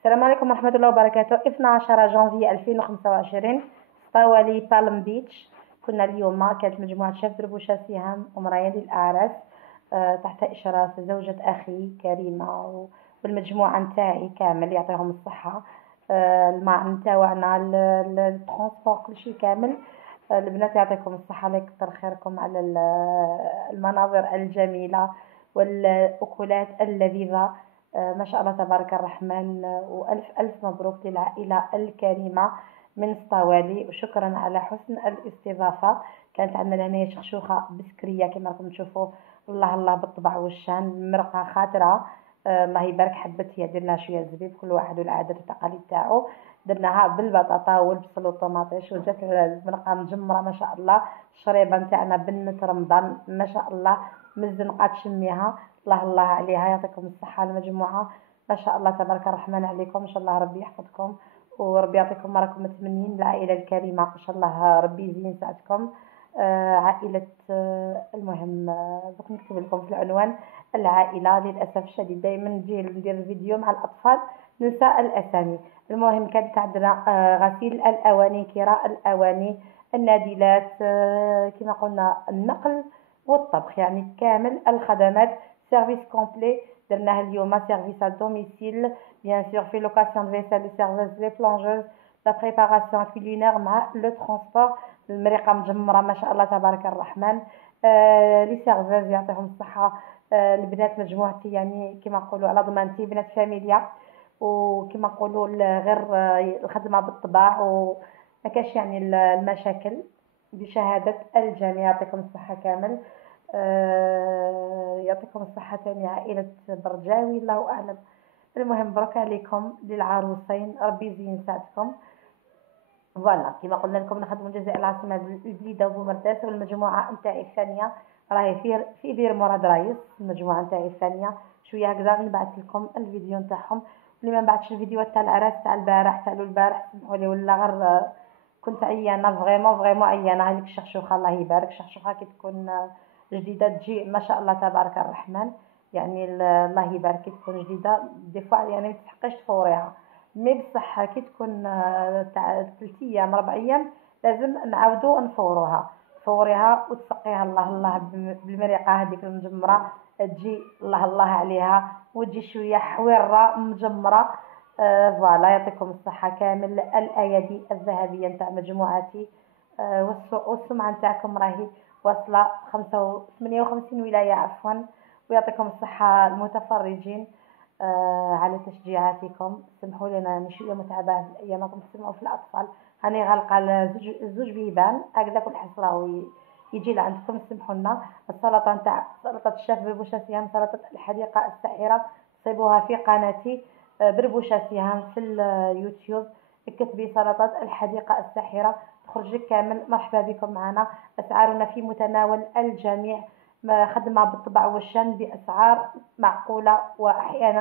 السلام عليكم ورحمة الله وبركاته. 12 جانفي 2025 طوالي بالم بيتش. كنا اليوم كانت مجموعة شيف دربوشة سهام ومرايا الأعراس تحت إشراف زوجة أخي كريمة والمجموعة نتاعي كامل يعطيهم الصحة. الماء نتاوعنا الترونسبور كلشي كامل. البنات يعطيكم الصحة، الله يكثر خيركم على المناظر الجميلة والأكلات اللذيذة. ما شاء الله تبارك الرحمن، وألف ألف مبروك للعائلة الكريمة من سطاوالي، وشكرا على حسن الاستضافة. كانت عندنا هنا شخشوخة بسكرية كما راكم تشوفوا، الله الله بالطبع والشان، مرقة خاطرة. الله يبارك، حبت هي درنا شوية زبيب، كل واحد والعادات والتقاليد تاعو. درناها بالبطاطا والبصل والطماطيش، وجات المرقة مجمرة ما شاء الله. الشريبة نتاعنا بنة رمضان ما شاء الله، مزنقة تشميها، الله الله عليها. يعطيكم الصحة المجموعة، ما شاء الله تبارك الرحمن عليكم. ان شاء الله ربي يحفظكم وربي يعطيكم ما راكم متمنين. العائلة الكريمة ان شاء الله ربي يزين سعدكم. عائلة المهم دوك نكتب لكم في العنوان العائلة. للأسف الشديد دائما نجي ندير الفيديو مع الأطفال ننسى الأسامي. المهم كانت عندنا غسيل الأواني، كراء الأواني، النادلات، كما قلنا النقل والطبخ، يعني كامل الخدمات، سيرفيس كومبلي درناه اليوم. سيرفيس دوميسيل بيان سور، في لوكاسيون دو فيسيل، لي سيرفيس لي بلونجوز، لا بريباراسيون كولينير مع لو ترونسبور، المريقه مجمره ما شاء الله تبارك الرحمن. لي سيرفيز يعطيهم الصحه. البنات مجموعتي يعني كما نقولوا على ضمانتي، بنات فاميليا، وكما نقولوا غير الخدمه بالطباع وما كاش يعني المشاكل، بشهاده الجميع. يعطيكم الصحه كامل. يعطيكم الصحة تاني عائلة برجاوي، الله أعلم. المهم برك عليكم للعروسين، ربي يزين سعدكم. فوالا كما قلنا لكم نخدموا الجزائر العاصمة البليدة وبومرداس، والمجموعة نتاعي الثانية راهي في بير مراد رايس. المجموعة نتاعي الثانية شوية هكذا نبعث لكم الفيديو نتاعهم. اللي ما بعثش الفيديو تاع العراس تاع البارح تاع البارح سمحوا لي، ولا غير كنت عيانة فريمون عيانة. هذيك الشخشوخة الله يبارك، الشخشوخة كي تكون جديدة تجي ما شاء الله تبارك الرحمن، يعني الله يبارك. كي تكون جديدة دي فوا يعني ما تحقيش تفوريها، مي بصح كي تكون تاع 3 ايام 4 ايام لازم نعاودو نفوروها. تفوريها وتسقيها الله الله بالمريقة هذيك المجمرة، تجي الله الله عليها، وتجي شوية حويرة مجمرة. فوالا يعطيكم الصحة كامل. الأيادي الذهبية نتاع مجموعتي، والسمعة نتاعكم راهي واصلة 58 ولاية عفوا. ويعطيكم الصحة المتفرجين على تشجيعاتكم. سمحوا لنا شوية متعبة الأيام، راكم تسمعوا في الأطفال، هاني غالقة زوج بيبان هكذا كل حصة يجي لعندكم. سمحوا لنا. السلطة نتاع سلطة الشيف بربوشة سهام، سلطة الحديقة الساحرة، صيبوها في قناتي بربوشة سهام في اليوتيوب. اكتبي سلطة الحديقة الساحرة تخرج لك كامل. مرحبا بكم معنا، أسعارنا في متناول الجميع، خدمة بالطبع والشن بأسعار معقولة، وأحيانا